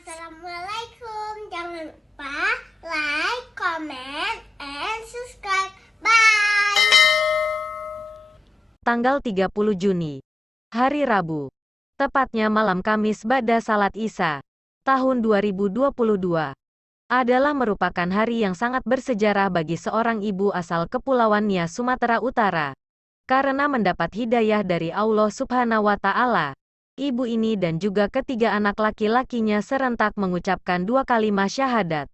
Assalamualaikum. Jangan lupa like, comment, and subscribe. Bye. Tanggal 30 Juni, hari Rabu, tepatnya malam Kamis ba'da salat Isya, tahun 2022, adalah merupakan hari yang sangat bersejarah bagi seorang ibu asal Kepulauan Nias, Sumatera Utara. Karena mendapat hidayah dari Allah Subhanahu wa Ta'ala, ibu ini dan juga ketiga anak laki-lakinya serentak mengucapkan 2 kalimat syahadat.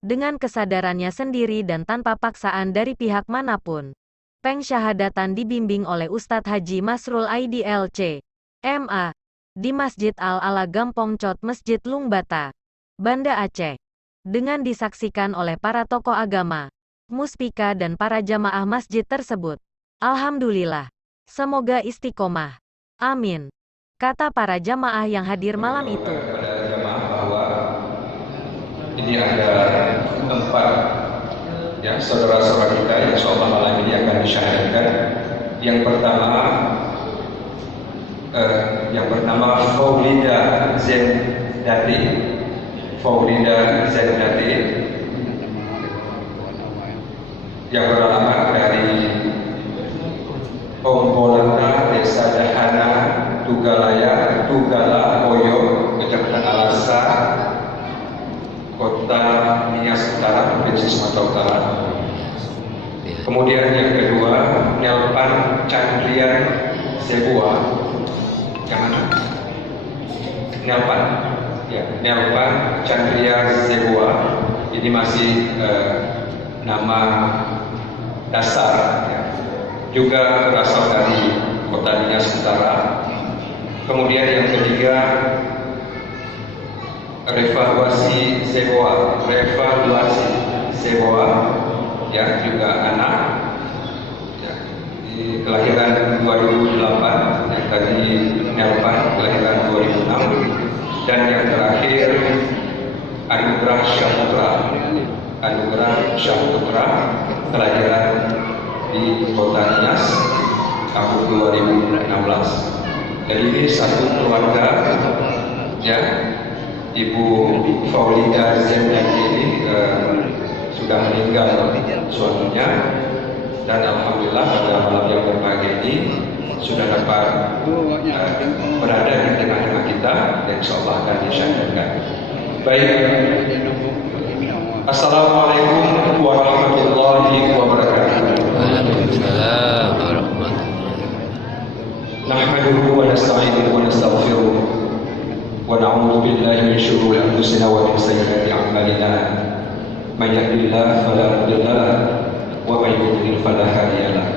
Dengan kesadarannya sendiri dan tanpa paksaan dari pihak manapun. Pengsyahadatan dibimbing oleh Ustadz Haji Masrul Aidi LC, MA, di Masjid Al-Ala Gampong Cot Masjid Lungbata, Banda Aceh. Dengan disaksikan oleh para tokoh agama, muspika dan para jamaah masjid tersebut. Alhamdulillah. Semoga istiqomah. Amin. Kata para jamaah yang hadir malam itu. Kepada jamaah bahwa ini ada 4 ya saudara-saudara kita yang insyaallah malam ini akan disyahadatkan. Yang pertama Faulinda Zendati. Faulinda Zendati yang beralamat dari Kompolanta, Desa Dahana, Tugalaya, Tugala, Oyo, Kecamatan Alasa, Kota Nias Utara, Provinsi Sumatera Utara. Kemudian yang kedua, Nelpan Chandrian Zebua. Yang mana? Nelpan. Ya, Nelpan Chandrian Zebua. Ini masih nama dasar. Ya. Juga berasal dari Kota Nias Utara. Kemudian yang ketiga, Revaluasi Zeboa, ya juga anak, ya, di kelahiran 2008, yang tadi Nelpan kelahiran 2006, dan yang terakhir Anugerah Syahputra, kelahiran di Kota Nias tahun 2016. Jadi ini satu keluarga, ya, Ibu Faulinda Zendati ini sudah meninggal suaminya, dan alhamdulillah pada malam yang berbahagia ini sudah dapat berada di tengah-tengah kita dan insyaallah akan disyahadatkan. Baik. Assalamualaikum warahmatullahi wabarakatuh. Waalaikumsalam warahmatullahi. Nahmaduhu wa nasta'inuhu wa nastaghfiruh wa na'udzu billahi min shururi anfusina wa min sayyiati a'malina. May yahdihillahu fala mudilla lahu wa may yudlil fala hadiya lahu.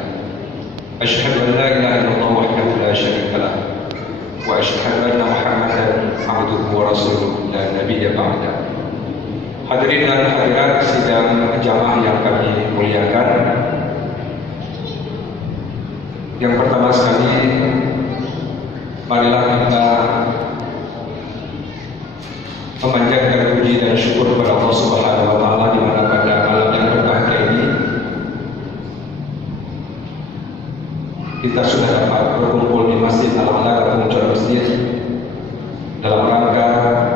Asyhadu an la ilaha illallah wahdahu la syarika lahu wa asyhadu anna Muhammadan 'abduhu wa rasuluhu la nabiyya ba'da. Hadirin dan hadirat sidang jamaah yang kami muliakan. Yang pertama sekali, marilah kita memanjatkan puji dan syukur kepada Allah Subhanahu wa Ta'ala di mana pada malam yang berbahagia ini kita sudah dapat berkumpul di Masjid Al-Ala Gampong Cot Masjid dalam rangka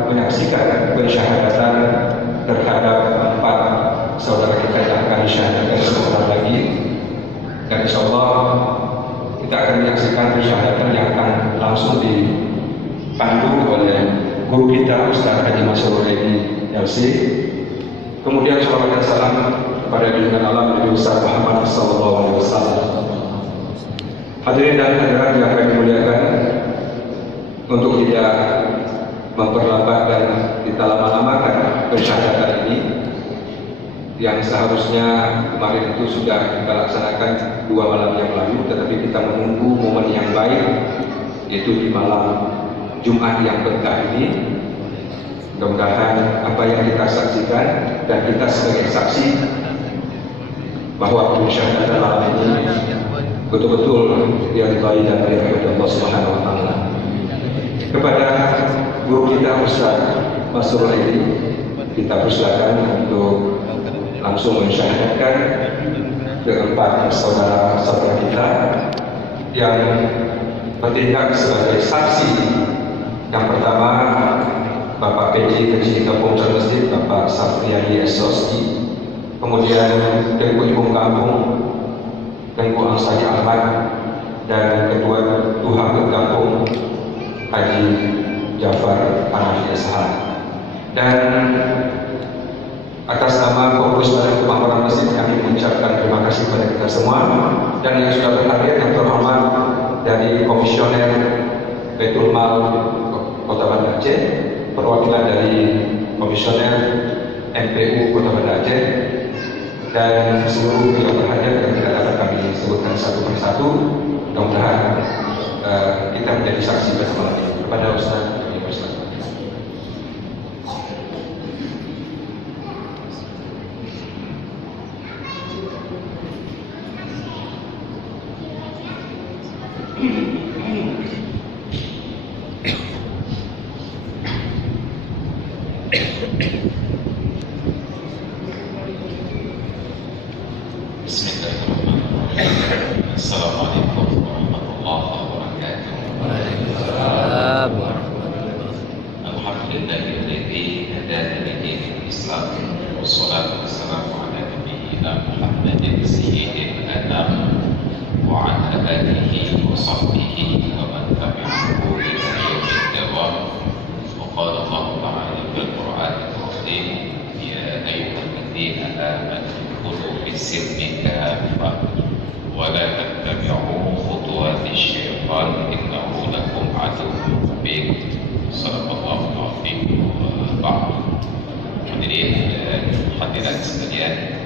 menyaksikan pensyahadatan terhadap 4 saudara kita yang akan disyahadatan sebentar lagi, dan insyaallah kita akan menyaksikan pensyahadatan yang akan langsung dipandu oleh guru kita Ustadz Haji Masrul Aidi LC. Kemudian salawat dan salam kepada junjungan Allah Nabi Besar Muhammad SAW. Hadirin dan hadirat yang kami muliakan, untuk tidak memperlambat dan kita lama-lamakan pensyahadatan ini yang seharusnya kemarin itu sudah kita laksanakan 2 malam yang lalu, tetapi kita menunggu momen yang baik, yaitu di malam Jumat yang berkah ini. Mudah-mudahan apa yang kita saksikan dan kita sebagai saksi bahwa pensyahadatan malam ini betul-betul diridhai dan dirahmati Allah Subhanahu wa Ta'ala. Kepada guru kita Ustaz Masrul Aidi, kita persilakan untuk langsung mensyahadatkan ke-4 saudara-saudara kita yang bertindak sebagai saksi. Yang pertama Bapak PJ Kecil Kampung dan Masjid, Bapak Safriani Esoski, kemudian Tengku Ibu Kampung, Tengku Ansari Ahmad, dan Ketua Tuhan Kampung Haji Jafar Hanafi Ashar. Dan atas nama pengurus Badan Pembangunan Masjid kami mengucapkan terima kasih kepada kita semua, dan yang sudah berhadir yang terhormat dari Komisioner Baitul Mal Kota Banda Aceh, perwakilan dari Komisioner MPU Kota Banda Aceh, dan seluruh yang berhadir yang tidak dapat kami sebutkan satu persatu. Mudah-mudahan kita menjadi saksi pada malam ini. Kepada Ustaz kami persilakan. Bismillahirrahmanirrahim. Assalamualaikum warahmatullahi wabarakatuh. Waalaikumsalam warahmatullahi Alhamdulillahilladzi hadana lidinil Islam wassalatu wassalamu ala nabiyyina Muhammadin sayyidil anam wa ala alihi wa sahbihi wa man tabi'ahu ila yaumid dawam. Wa qala Allah ta'ala fil Qur'anil azim, ya ayyuhalladzina amanu khudhu fis-silmi kaffah wa la tattabi'u khutuwati syaitan innahu lakum aduwwun mubin. Sallallahu alaihi wa sallam. Hadirin dan hadirat sekalian,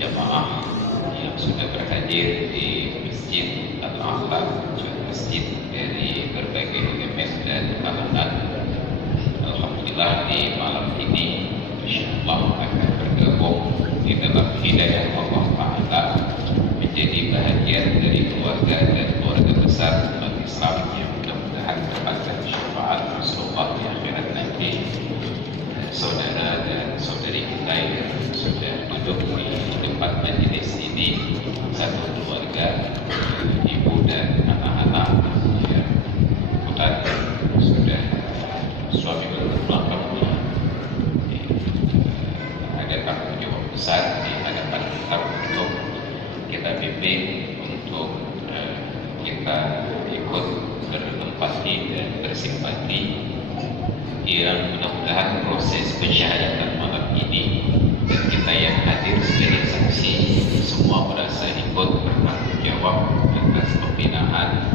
jamaah yang sudah berhadir di Masjid Al-A'la, masjid dari berbagai elemen dan kalangan. Alhamdulillah di malam ini insyaallah akan bergabung di dalam hidayah Allah Ta'ala, menjadi bahagian dari keluarga dan keluarga besar umat Islam yang mudah-mudahan mendapatkan syafaat Rasulullah di akhirat nanti. Saudara dan saudari kita yang sudah duduk di tempat majelis ini, satu keluarga, ibu dan anak-anak yang kebetulan sudah suami berpulang kampung, ada tanggung jawab besar di hadapan kita untuk kita bimbing, untuk kita ikut berempati dan bersimpati, yang mudah-mudahan proses pensyahadatan malam ini dan kita yang hadir sebagai saksi semua merasa ikut bertanggung jawab atas pembinaan,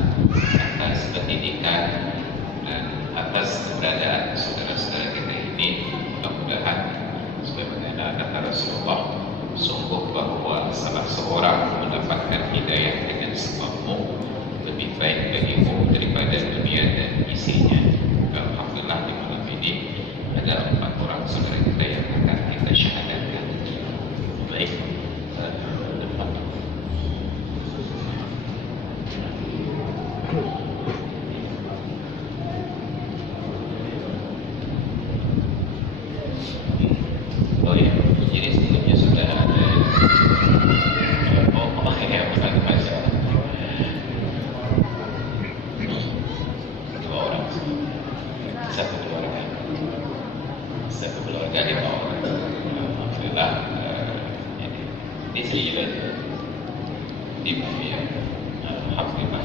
atas pendidikan, dan atas keberadaan saudara-saudara kita ini. Mudah-mudahan sebagaimana kata Rasulullah, sungguh bahwa salah seorang mendapatkan hidayah dengan sebabmu lebih baik bagimu daripada dunia dan isinya. Alhamdulillah di malam ini ada 4 orang saudara kita yang akan kita syahadatkan. Baik, oh ya, jadi sebelumnya sudah ada. Oh ya, bukan masalah. 2 orang, satu keluarga 5 orang. Alhamdulillah, jadi di sini juga di ya. Alhamdulillah,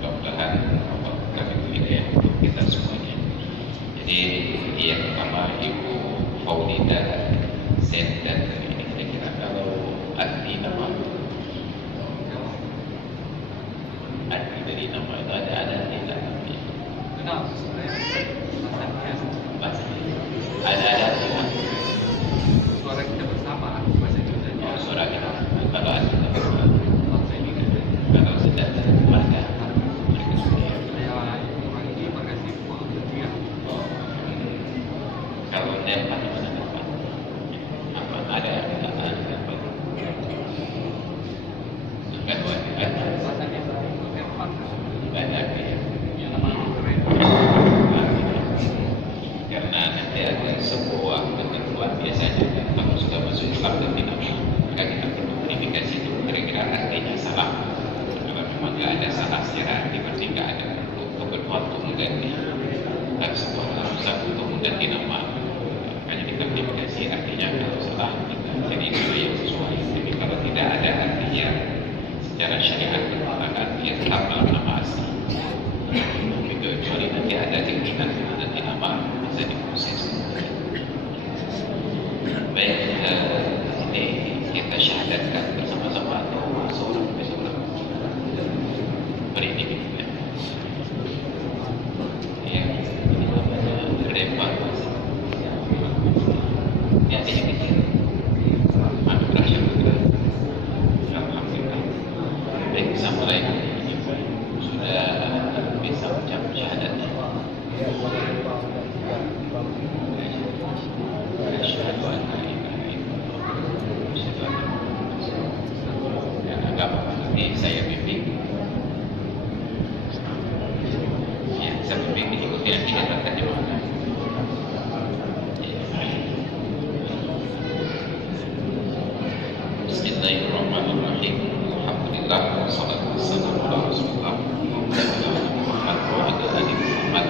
mudah-mudahan Allah kami hidayah untuk kita semuanya. Jadi yang pertama Ibu Faudida Zain, dan ini kira-kira kalau arti nama dari nama itu ada tidak? Ada Suara kita bersama bahasa Indonesia. oh, suara kita kalau ada kalau sudah keluarga mereka sudah Saya orang ini pakai simbol dia. oh, kalau dia mana apa ada apa bukan buat Rasanya tempat banyak ya. yang namanya keren. Karena nanti ada sebuah ketentuan biasanya kalau sudah masuk Islam dan tidak, maka kita perlu verifikasi itu kira-kira artinya salah. Kalau memang nggak ada salah secara arti, berarti nggak ada perlu keperluan untuk mengganti. Dan sebuah harus susah untuk mengganti nama. Hanya kita verifikasi artinya kalau salah kita jadi itu yang sesuai. Tapi kalau tidak ada artinya secara syariat bertentangan, dia tetap dalam nama asli. Begitu, kecuali nanti ada keinginan mengganti nama, bisa diproses. Baik, ini kita syahadatkan bersama-sama atau seorang demi seorang. Beri ini. Ya, ini namanya lebar. Ya, ini kecil. Alhamdulillah. Baik, assalamualaikum. Sudah bisa ucap syahadatnya. Asyhadu an la ilaha illallah. Asyhadu anna Muhammadan. Dan agama nanti saya bimbing. Ya, saya bimbing ikuti nanti kata jemaah. Bismillahirrahmanirrahim. Alhamdulillah wassalatu wassalamu ala Rasulillah Muhammad wa ala ali Muhammad.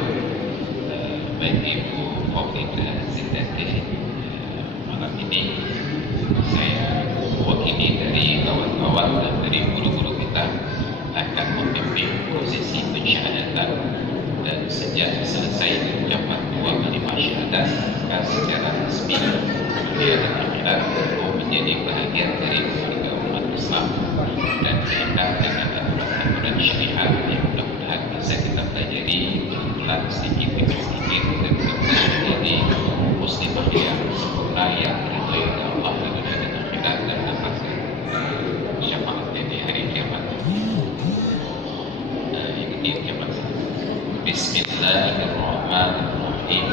Baik Ibu Fauziah Zindati, malam ini saya mewakili dari kawan-kawan dan dari guru-guru kita akan memimpin prosesi pensyahadatan, dan sejak selesai ucapan dua kalimat syahadat secara resmi dunia dan akhirat menjadi bahagian dari keluarga umat Islam dan kita dengan aturan syariat yang mudah-mudahan bisa kita pelajari pelan-pelan sedikit demi sedikit dan kita menjadi muslimah yang sempurna yang diridhoi oleh Allah di dunia dan akhirat dan mendapatkan syafaatnya di hari kiamat. Ikuti ucapan saya. Bismillahirrahmanirrahim.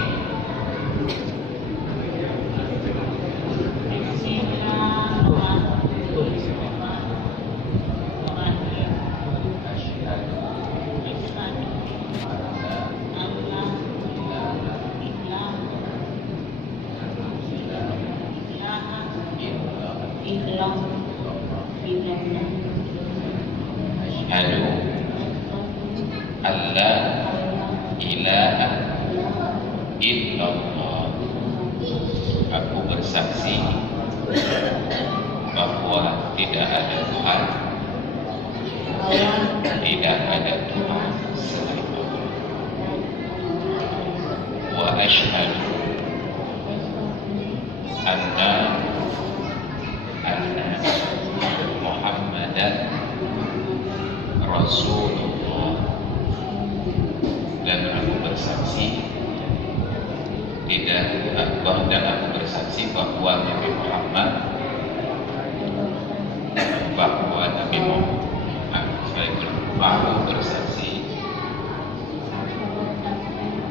Asyhadu alla ilaha illallah. Aku bersaksi bahwa tidak ada Tuhan, tidak ada Tuhan selain Allah. Wa asyhadu anna Muhammadan Rasulullah, dan aku bersaksi aku bersaksi bahwa Nabi Muhammad aku bersaksi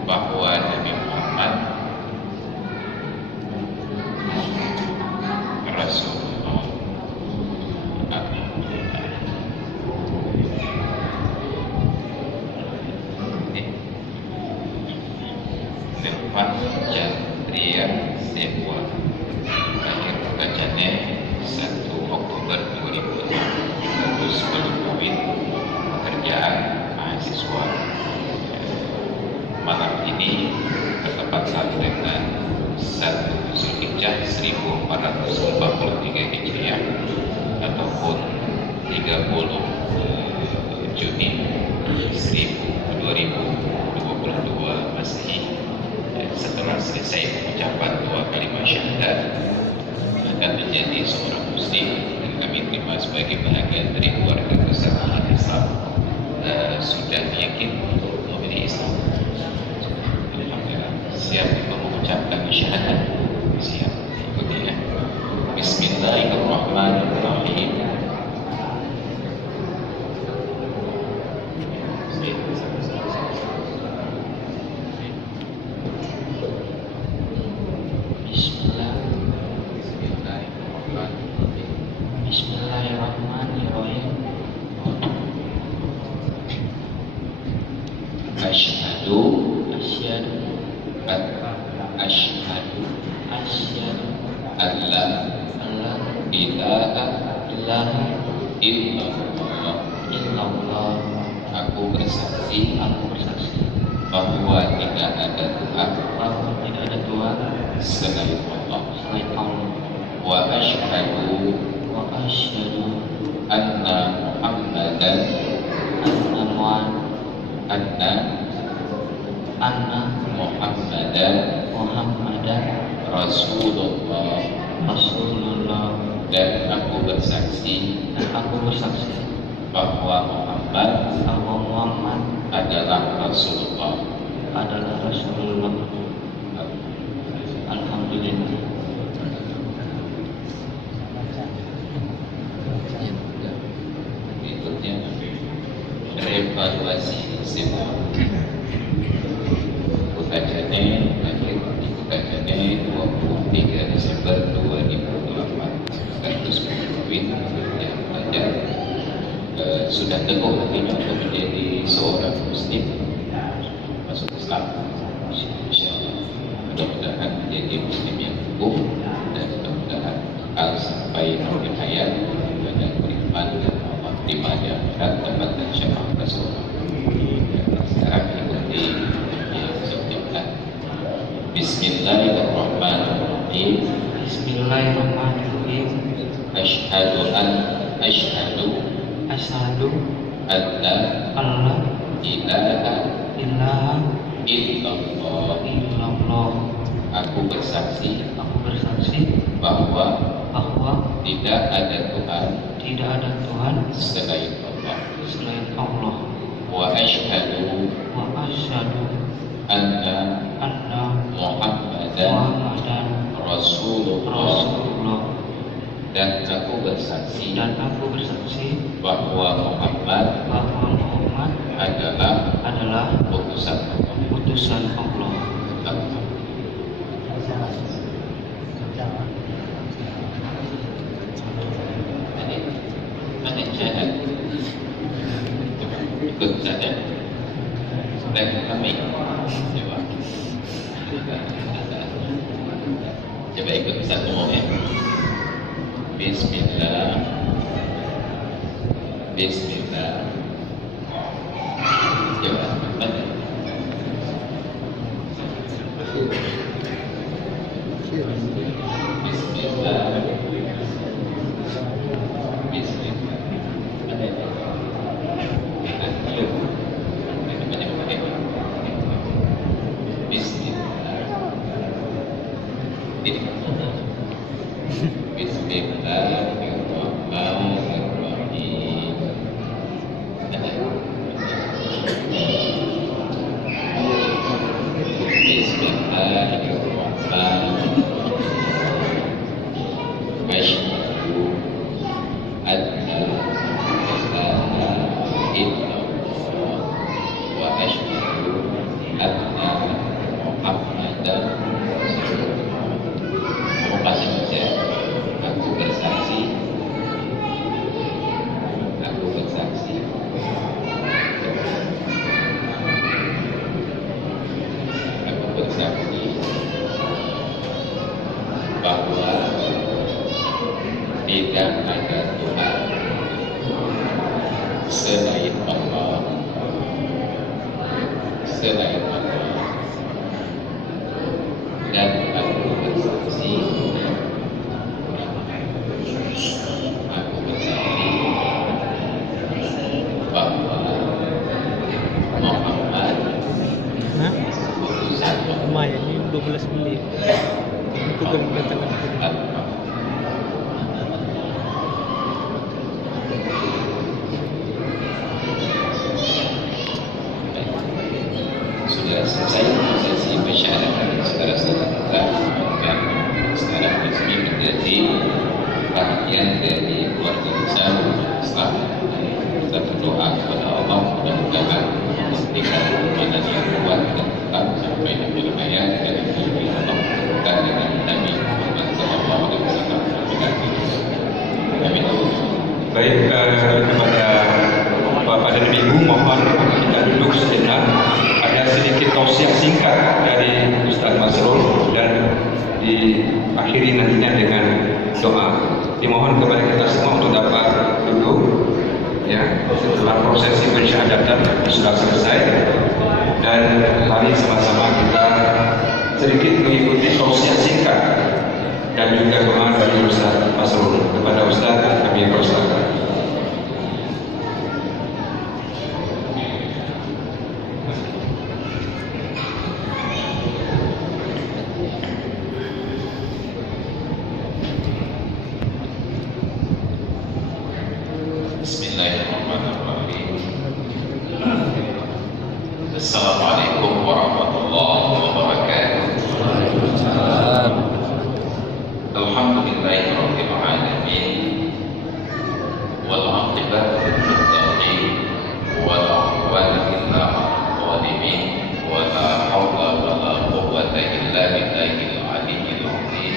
bahwa Nabi Muhammad Rasulullah. Depan Jatria Sewa, akhir bacanya 1 Oktober 2006, lulus melalui pekerjaan mahasiswa. Malam ini bertepatan dengan 1 Zulhijjah 1443 Hijriah ataupun 30 Juni 2022 Masehi. Setelah selesai pengucapan dua kalimat syahadat akan menjadi seorang muslim, dan kami terima sebagai bahagian dari keluarga besar umat Islam, sudah yakin untuk memilih Islam. Alhamdulillah, siap untuk mengucapkan syahadat. Siap, ikuti ya. Bismillahirrahmanirrahim. Bismillahirrahmanirrahim. Asyhadu alla ilaha illallah. Aku bersaksi bahwa tidak ada Tuhan selain Allah. Wa asyhadu anna Muhammadan Rasulullah. Dan aku bersaksi bahwa Muhammad adalah Rasulullah. Alhamdulillah. Berikutnya revaluasi semua Kutacane lahir di Kutacane 23 Desember 2008. Status Win yang pelajar sudah teguh hatinya untuk menjadi seorang Muslim, masuk Islam. Insyaallah mudah-mudahan menjadi Muslim yang teguh, dan mudah-mudahan kekal sampai akhir hayat dan beriman dan Allah di mana akhirat dapat dan syafaat Rasulullah. Sekarang ikuti yang sebutkan. Bismillahirrahmanirrahim. Asyhadu anna ilaha illallah. Aku bersaksi bahwa tidak ada Tuhan selain Allah. Wa asyhadu anna Muhammadan Rasulullah. Dan aku bersaksi bahwa Muhammad adalah utusan Allah. Mana jahat? Ikut saja. Dan kami coba ikut satu ya. Bismillah. Coba baca. Bahwa tidak ada Tuhan selain Allah, dan aku bersaksi bahwa Muhammad utusan Lumayan ini 12 menit. Itu kedatangan sudah selesai sesi masyarakat saudara-saudara kita, dan sekarang resmi menjadi bagian dari keluarga besar Islam. Kita berdoa kepada Allah mudah-mudahan memberikan keimanan yang kuat dan tetap sampai akhir hayat, dan Allah berkah dengan Nabi Muhammad SAW. Amin. Baik, kepada Bapak dan Ibu, mohon kita duduk sejenak. Ada sedikit tausiah singkat dari Ustaz Masrur dan diakhiri nantinya dengan doa. Dimohon kepada kita semua untuk dapat duduk. Ya, setelah prosesi pensyahadatan sudah selesai. Dan mari sama-sama kita sedikit mengikuti tausiah singkat dan juga doa dari Ustaz Masrur kepada Ustaz kami persilakan. Bismillahirrahmanirrahim. Assalamualaikum warahmatullahi wabarakatuh. Alhamdulillahirabbil alamin. Wal 'aqibatu lil muttaqin wa la 'udwana illa 'alal zalimin wa la haula wa la quwwata illa billahil 'aliyyil 'azim.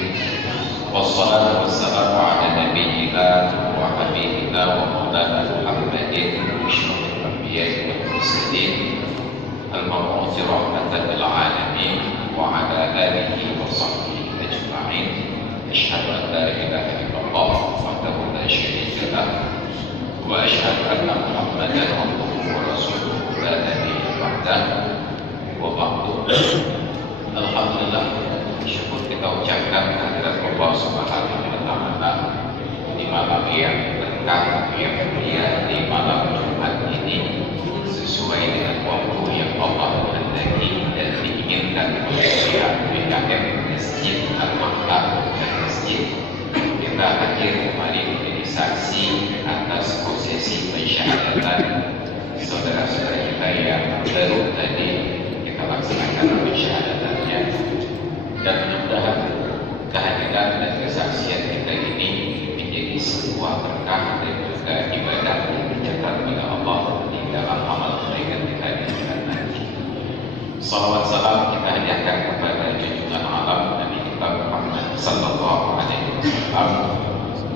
Wassalatu wassalamu ala nabiyyina wa habibina wa maulana Muhammadin asyrafil anbiya'i wal mursalin al-mab'uts rahmatan lil 'alamin wa ala alihi wa sahbihi ajma'in. Asyhadu an la ilaha illallah wahdahu la syarika lah wa asyhadu anna Muhammadan abduhu wa rasuluhu la nabiyya ba'dahu. Wa ba'du. Alhamdulillah, syukur kita ucapkan kehadirat Allah Subhanahu wa taala di malam yang berkah, yang mulia, di malam Jumat ini sesuai dengan waktu yang Allah kehendaki dan diinginkan oleh pihak BKM Masjid Al-Maktab dan Masjid. Kita hadir kembali menjadi saksi atas prosesi pensyahadatan saudara-saudara kita yang baru tadi kita laksanakan pensyahadatannya, dan mudah-mudahan kehadiran dan kesaksian kita ini menjadi sebuah berkah dan juga ibadah yang dicatat oleh Allah di dalam amal kebaikan kita di akhirat nanti. Salawat salam kita hadiahkan kepada junjungan alam Nabi kita Muhammad sallallahu alaihi wasallam,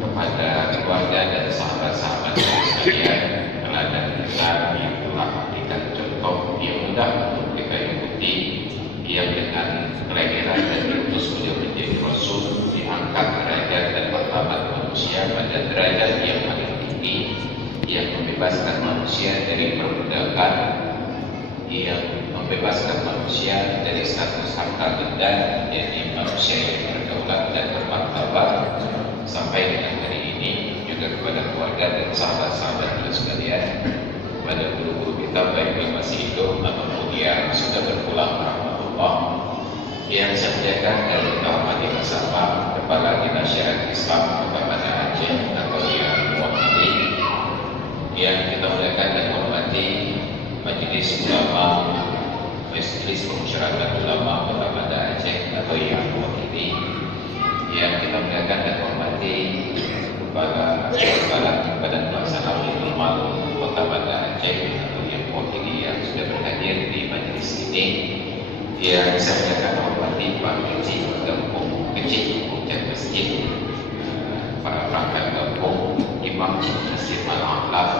kepada keluarga dan sahabat-sahabat sekalian, teladan kita yang telah memberikan contoh yang mudah untuk kita ikuti, yang dengan kelahiran dan diutus beliau menjadi Rasul, diangkat derajat dan martabat manusia pada derajat yang paling tinggi, yang membebaskan manusia dari perbudakan, yang membebaskan manusia dari status harta benda, menjadi manusia yang berdaulat dan bermartabat, sampai dengan hari ini. Juga kepada keluarga dan sahabat-sahabat kita sekalian, kepada guru-guru kita baik yang masih hidup ataupun yang sudah berpulang rahmatullah, yang saya muliakan dan kita hormati bersama Kepala Dinas Syariat Islam Kota Banda Aceh atau yang mewakili, yang kita muliakan dan hormati Majelis Ulama, Majelis Pemusyawaratan Ulama Kota Banda Aceh atau yang mewakili, yang kita muliakan dan hormati Kepala Badan Pelaksana Ulil Mal Kota Banda Aceh atau yang mewakili, yang sudah berhadir di majelis ini, yang saya muliakan hormati Pak Kecik Kampung Kecik Puncak Masjid, para perangkat kampung, Imam Masjid Al-Aqlaf,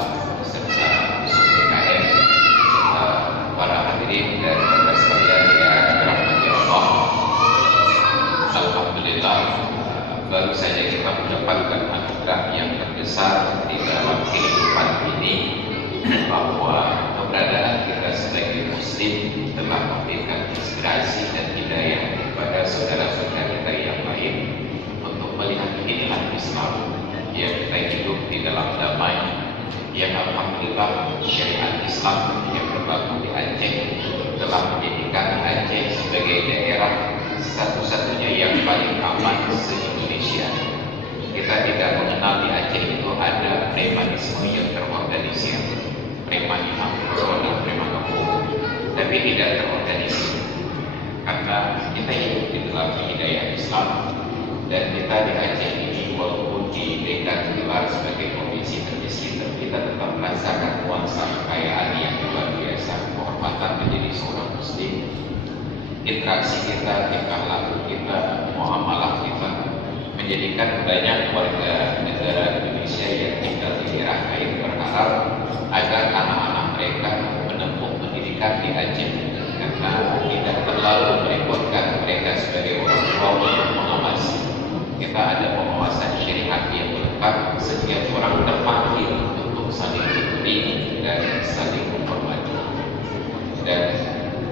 serta PKM, serta para hadirin dan saudara sekalian yang dirahmati Allah. Alhamdulillah, baru saja kita mendapatkan anugerah yang terbesar di dalam kehidupan ini, bahwa keberadaan kita sebagai Muslim telah memberikan inspirasi dan hidayah kepada saudara-saudara kita yang lain untuk melihat inilah Islam yang kita hidup di dalam damai, yang alhamdulillah syariat Islam yang berlaku di Aceh telah menjadikan Aceh sebagai daerah satu-satunya yang paling aman se-Indonesia. Kita tidak mengenal di Aceh itu ada premanisme yang terorganisir, premanisme personal, premanisme, tapi tidak terorganisir, karena kita hidup di dalam hidayah Islam. Dan kita di Aceh ini walaupun diberikan gelar sebagai provinsi termiskin, tapi kita tetap merasakan nuansa kekayaan yang luar biasa, kehormatan menjadi seorang Muslim, interaksi kita, tingkah laku kita, muamalah kita, menjadikan banyak warga negara Indonesia yang tinggal di daerah lain berharap agar anak-anak mereka menempuh pendidikan di Aceh, karena tidak terlalu merepotkan mereka sebagai orang tua untuk mengawasi. Kita ada pengawasan syariat yang lengkap, setiap orang terpanggil untuk saling peduli dan saling menghormati. Dan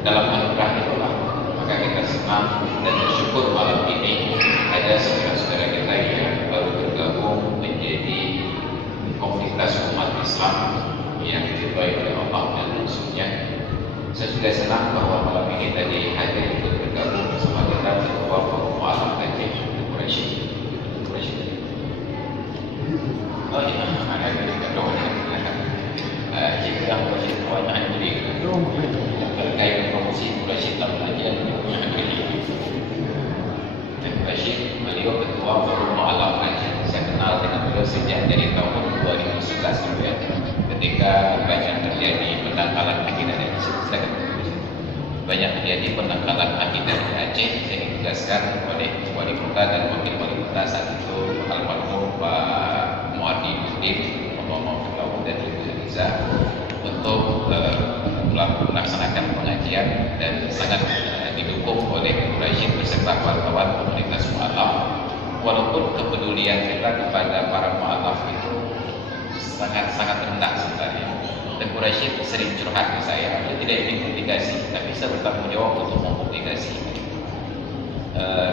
dalam anugerah itulah maka kita senang dan bersyukur malam ini ada saudara-saudara kita yang baru bergabung menjadi komunitas umat Islam yang diridhoi oleh Allah dan Rasulnya. Saya juga senang bahwa malam ini tadi hadir untuk bergabung bersama kita Ketua Forum Mu'alaf Aceh Quraisy. Oh iya, ada dari kedua. Jika Quraisy semuanya ada di terkait promosi Quraisy dalam pengajian dan Quraisy beliau Ketua Forum Mu'alaf Aceh. Saya kenal dengan beliau sejak dari tahun 2011 ya, ketika banyak terjadi pendangkalan akidah di Aceh. Banyak terjadi pendangkalan akidah di Aceh, saya ditugaskan oleh wali kota dan wakil wali kota saat itu almarhum Pak Muardi Muslim, Bapak Ketua dan Ibu Eliza untuk melaksanakan pengajian dan sangat didukung oleh Quraisy beserta wartawan komunitas mu'alaf. Walaupun kepedulian kita kepada para mu'alaf itu sangat rendah sebenarnya, dan Quraisy sering curhat ke saya, dia tidak ingin publikasi, tapi saya bertanggung jawab untuk mempublikasi.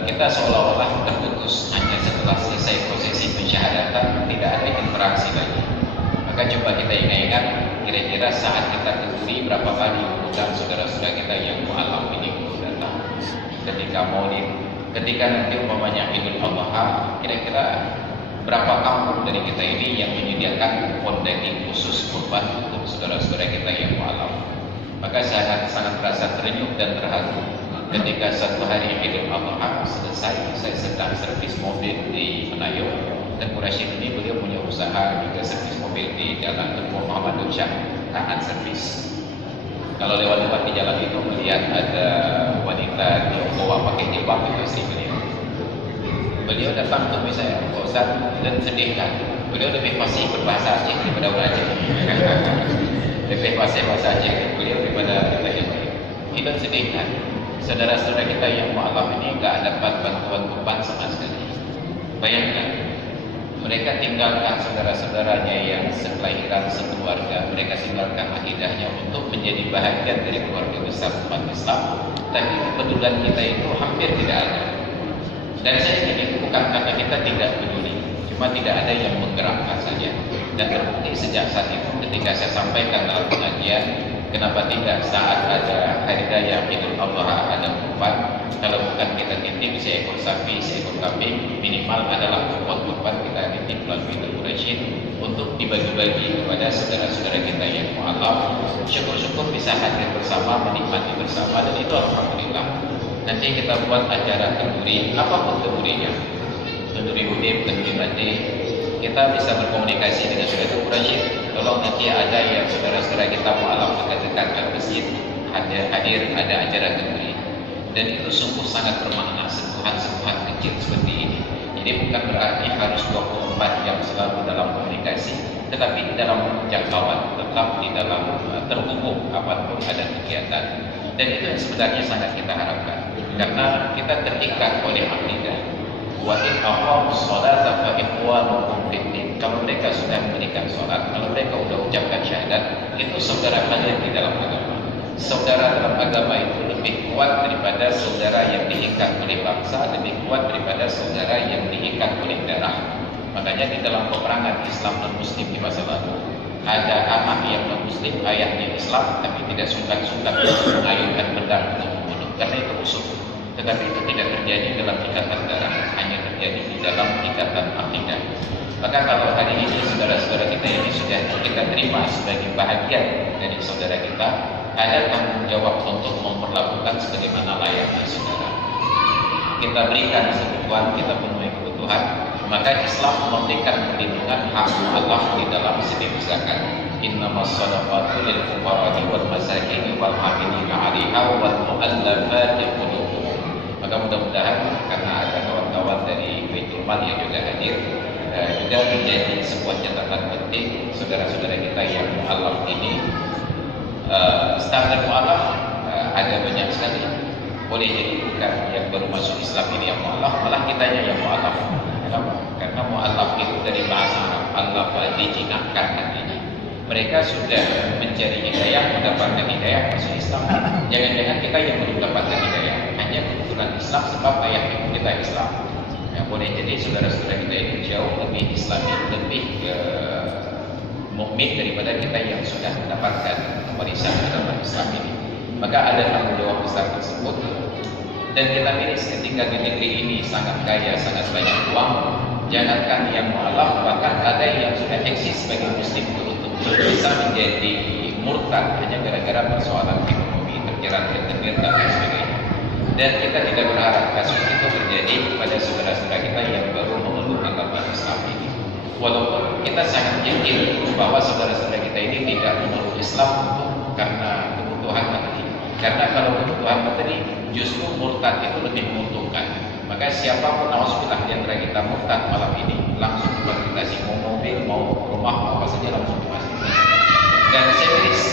Kita seolah-olah terputus hanya setelah selesai prosesi pensyahadatan, tidak ada interaksi lagi. Maka coba kita ingat kira-kira saat kita kenduri berapa kali undang saudara-saudara kita yang mu'alaf ini untuk datang ketika maulid, ketika nanti umpamanya Idul Adha, kira-kira berapa kampung dari kita ini yang menyediakan kupon daging khusus kurban untuk saudara-saudara kita yang mu'alaf. Maka sangat terasa terenyuh dan terharu ketika satu hari Idul Adha selesai, saya sedang servis mobil di Menayung, dan Quraisy ini beliau punya usaha juga servis mobil di Jalan Tengku Muhammad Syah, tahan servis. Kalau lewat di jalan itu melihat ada wanita Tionghoa pakai jilbab, itu istri beliau. Beliau datang temui saya, Pak Ustaz, dan sedih kan. Beliau lebih fasih berbahasa Aceh daripada orang Aceh. Lebih fasih bahasa Aceh beliau daripada kita yang lain. Kita sedih kan. Saudara-saudara kita yang mu'alaf ini enggak dapat bantuan beban sama sekali. Bayangkan, mereka tinggalkan saudara-saudaranya yang sekelahiran sekeluarga, mereka tinggalkan akidahnya untuk menjadi bahagian dari keluarga besar umat Islam. Tapi kepedulian kita itu hampir tidak ada. Dan saya ini bukan karena kita tidak peduli, cuma tidak ada yang menggerakkan saja. Dan terbukti sejak saat itu ketika saya sampaikan dalam pengajian, kenapa tidak saat ada hari raya Idul Adha ada kurban, kalau bukan kita titip seekor sapi, seekor kambing, minimal adalah kupon kurban kita titip melalui Quraisy untuk dibagi-bagi kepada saudara-saudara kita yang mu'alaf. Syukur-syukur bisa hadir bersama, menikmati bersama, dan itu alhamdulillah. Nanti kita buat acara kenduri, apapun kendurinya, kenduri udip, kenduri batik, kita bisa berkomunikasi dengan saudara Quraisy. Tolong nanti ada yang saudara-saudara kita mu'alaf dekat-dekat ke masjid hadir ada acara kenduri, dan itu sungguh sangat bermakna, sentuhan-sentuhan kecil seperti ini. Jadi bukan berarti harus 24 jam selalu dalam komunikasi, tetapi di dalam jangkauan, tetap di dalam terhubung apapun ada kegiatan. Dan itu yang sebenarnya sangat kita harapkan, karena kita terikat oleh akidah. Wa in aqamus sholata fa ikhwanukum fid din. Kalau mereka sudah mendirikan sholat, kalau mereka sudah ucapkan syahadat, itu saudara kalian di dalam agama. Saudara dalam agama itu lebih kuat daripada saudara yang diikat oleh bangsa, lebih kuat daripada saudara yang diikat oleh darah. Makanya di dalam peperangan Islam dan Muslim di masa lalu, ada anak yang non-Muslim, ayahnya Islam, tapi tidak sungkan-sungkan mengayunkan pedang untuk membunuh, karena itu musuh. Tetapi itu tidak terjadi dalam ikatan darah, hanya terjadi di dalam ikatan akidah. Maka kalau hari ini saudara-saudara kita ini sudah kita terima sebagai bahagian dari saudara kita, ada tanggung jawab untuk memperlakukan sebagaimana layaknya saudara. Kita berikan kebutuhan, kita penuhi kebutuhan. Maka Islam memberikan perlindungan hak Allah di dalam setiap zakat. Innamas shadaqatu lil fuqara'i wal masakin wal 'amilina 'alaiha wal mu'allafati qulubuhum. Maka mudah-mudahan karena ada kawan-kawan dari Baitul Mal yang juga hadir, juga menjadi sebuah catatan penting saudara-saudara kita yang mu'alaf ini. Standar mu'alaf ada banyak sekali. Boleh jadi bukan yang baru masuk Islam ini yang mu'alaf, malah kitanya yang mu'alaf. Kenapa? Karena mu'alaf itu dari bahasa Arab, Allah dijinakkan artinya. Mereka sudah mencari hidayah, mendapatkan hidayah masuk Islam. Jangan-jangan kita yang belum mendapatkan hidayah, hanya kebetulan Islam sebab ayah ibu kita Islam. Ya, boleh jadi saudara-saudara kita itu jauh lebih Islami, lebih mukmin daripada kita yang sudah mendapatkan warisan dalam Islam ini. Maka ada tanggung jawab besar tersebut. Dan kita miris ketika di negeri ini sangat kaya, sangat banyak uang. Jangankan yang mu'alaf, bahkan ada yang sudah eksis sebagai muslim untuk bisa menjadi murtad hanya gara-gara persoalan ekonomi, terjerat ketenir dan sebagainya. Dan kita tidak berharap kasus itu terjadi pada saudara-saudara kita yang baru memeluk agama Islam ini. Walaupun kita sangat yakin bahwa saudara-saudara kita ini tidak memeluk Islam untuk karena kebutuhan materi. Karena kalau kebutuhan materi justru murtad itu lebih menguntungkan. Maka siapapun nauzubillah di antara kita murtad malam ini langsung kita mau mobil, mau rumah, mau apa saja langsung dimasukin. Dan saya miris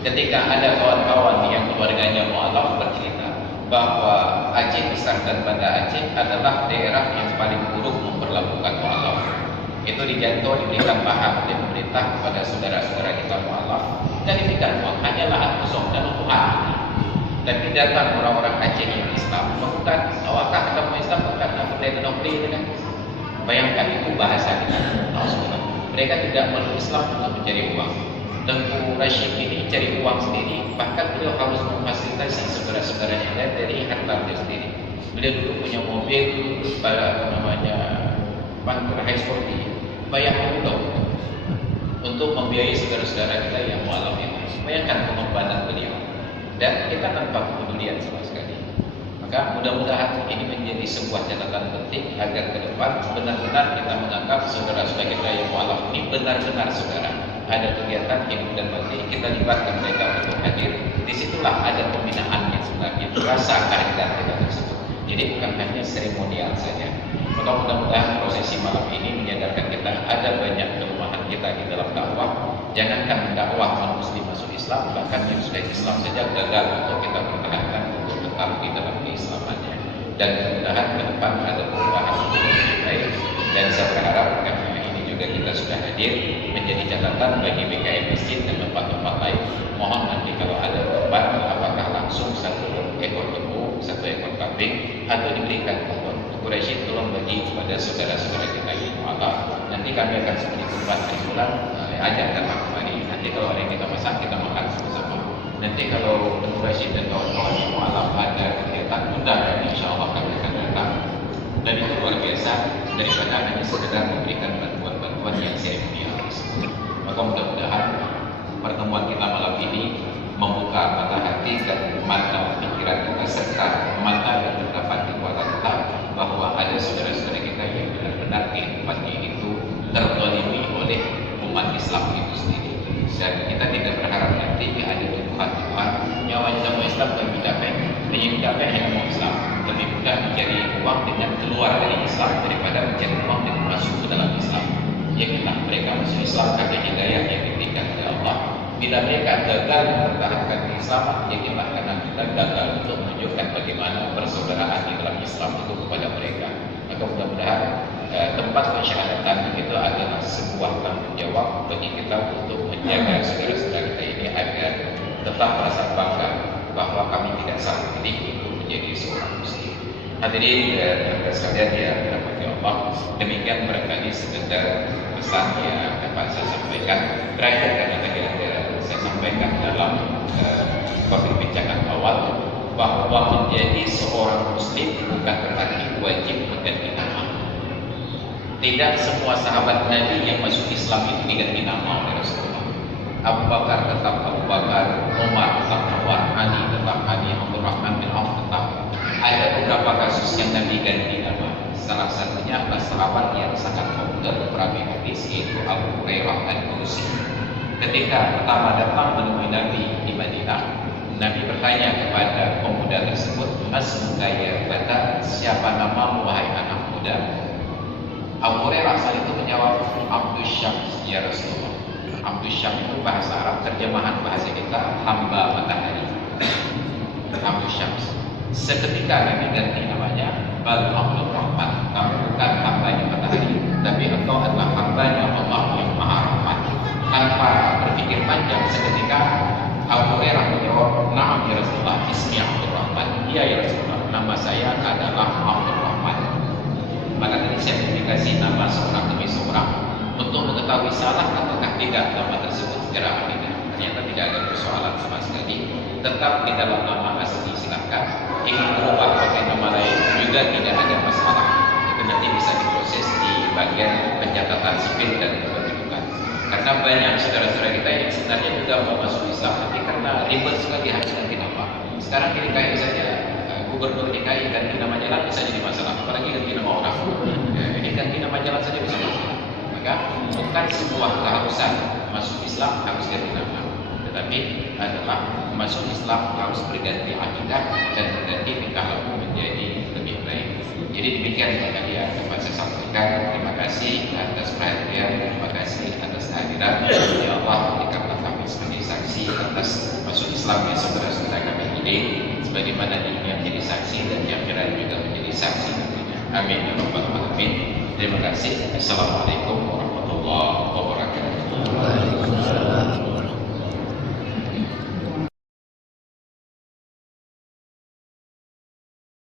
ketika ada kawan-kawan yang keluarganya mu'alaf bercerita bahwa Aceh Besar dan Banda Aceh adalah daerah yang paling buruk memperlakukan mu'alaf. Itu dijatuh diberikan bahan oleh pemerintah kepada saudara-saudara kita mu'alaf dan diberikan uang hanya lahan kosong dan untuk hati. Tapi datang orang-orang Aceh yang Islam melakukan awakah kamu Islam bukan nafri itu kan. Bayangkan itu bahasa kita. Mereka tidak meluk Islam untuk mencari uang. Tengku Rashid ini cari uang sendiri, bahkan beliau harus memfasilitasi saudara-saudaranya lain dari harta beliau sendiri. Beliau dulu punya mobil pada namanya Banker High Sporty, bayar dulu untuk membiayai saudara-saudara kita yang mu'alaf itu. Bayangkan pengorbanan beliau. Dan kita tanpa kepedulian sama sekali. Maka mudah-mudahan ini menjadi sebuah catatan penting agar ke depan benar-benar kita menganggap saudara-saudara kita yang mu'alaf ini benar-benar saudara. Ada kegiatan hidup dan mati, kita libatkan mereka untuk hadir. Disitulah ada pembinaan yang sebenarnya rasa kehadiran kita tersebut. Jadi bukan hanya seremonial saja. Maka mudah-mudahan prosesi malam ini menyadarkan kita ada banyak kelemahan kita di dalam dakwah. Jangankan dakwah non-muslim masuk Islam, bahkan yang sudah Islam saja gagal untuk kita pertahankan untuk tetap di dalam keislamannya. Dan mudah-mudahan ke depan ada perubahan untuk lebih baik. Dan saya berharap karena ini juga kita sudah hadir menjadi catatan bagi BKM Masjid dan tempat-tempat lain. Mohon nanti kalau ada korban, apakah langsung satu ekor lembu, satu ekor kambing, atau diberikan kupon. Quraisy tolong bagi kepada saudara-saudara kita yang mu'alaf. Nanti kami akan seperti kurban hari bulan, ajak datang kemari. Nanti kalau ada yang kita masak, kita makan sama-sama. Nanti kalau Quraisy dan kawan-kawan yang mu'alaf ada kegiatan, undang, insya Allah kami akan datang. Dan itu luar biasa daripada hanya sekedar memberikan bantuan-bantuan yang seremonial. Maka mudah-mudahan pertemuan kita malam ini membuka mata hati dan mata pikiran kita serta mata yang terdapat di kuasa kita bahwa ada saudara-saudara kita yang benar-benar kehidupannya itu terzalimi oleh umat Islam itu sendiri. Dan kita tidak berharap nanti ada tuduhan-tuduhan nyawa Islam bagi mencapai hanya mau Islam. Lebih mudah mencari uang dengan keluar dari Islam daripada mencari uang dengan masuk ke dalam Islam. Yakinlah mereka masuk Islam karena hidayah yang diberikan oleh Allah. Bila mereka gagal mempertahankan Islam, yakinlah karena kita gagal untuk menunjukkan bagaimana persaudaraan di dalam Islam itu kepada mereka. Maka mudah-mudahan tempat pensyahadatan itu adalah sebuah tanggung jawab bagi kita untuk menjaga saudara-saudara kita ini agar tetap merasa bangga bahwa kami tidak salah pilih untuk menjadi seorang muslim. Hadirin dan sekalian yang dirahmati Allah, demikian barangkali sekedar pesan yang dapat saya sampaikan. Terakhir karena tadi saya sampaikan dalam perbincangan awal bahwa menjadi seorang muslim bukan berarti wajib mengganti nama. Tidak semua sahabat Nabi yang masuk Islam itu diganti nama oleh Rasulullah. Abu Bakar tetap Abu Bakar, Umar tetap Umar, Ali tetap Ali, Abdul Rahman bin Auf tetap. Ada beberapa kasus yang Nabi ganti nama. Salah satunya adalah sahabat yang sangat populer perawi hadis yaitu Abu Hurairah Al-Qusi. Ketika pertama datang menemui Nabi di Madinah, Nabi bertanya kepada pemuda tersebut, "Masmuka ya bata, siapa namamu wahai anak muda?" Abu Hurairah saat itu menjawab, "Abdus Syams ya Rasulullah." Abdus Syams itu bahasa Arab, terjemahan bahasa kita hamba matahari. Abdus Syams. Seketika Nabi ganti namanya, "Bal Abdul Rahman." Kamu bukan hambanya matahari, tapi engkau adalah hambanya Allah yang Maha Rahman. Tanpa berpikir panjang. Seketika Abu Hurairah menjawab, "Na'am ya Rasulullah, ismi Abdul Rahman." "Iya ya Rasulullah, nama saya adalah Abdul Rahman." Maka tadi saya mengindikasi nama seorang demi seorang untuk mengetahui salah ataukah tidak nama tersebut secara akidah. Ternyata tidak ada persoalan sama sekali. Tetap di dalam nama asli silakan. Ingin berubah pakai nama lain juga tidak ada masalah. Itu nanti bisa diproses di bagian pencatatan sipil dan kependudukan. Karena banyak saudara-saudara kita yang sebenarnya juga mau masuk Islam, tapi karena ribet sekali harus ganti nama. Sekarang di DKI saja, gubernur DKI ganti nama jalan bisa jadi masalah, apalagi ganti nama orang. Ini ganti nama jalan saja bisa masalah. Maka bukan sebuah keharusan masuk Islam harus ganti nama, tetapi adalah masuk Islam harus berganti akidah dan berganti tingkah laku menjadi lebih baik. Jadi demikian yang tadi yang dapat saya sampaikan. Terima kasih atas perhatian, terima kasih atas kehadiran. Ya Allah, berikanlah kami sebagai saksi atas masuk Islamnya saudara-saudara kami ini, sebagaimana dirinya menjadi saksi dan yang akhirat juga menjadi saksi nantinya. Amin ya rabbal alamin. Terima kasih. Assalamualaikum warahmatullahi wabarakatuh.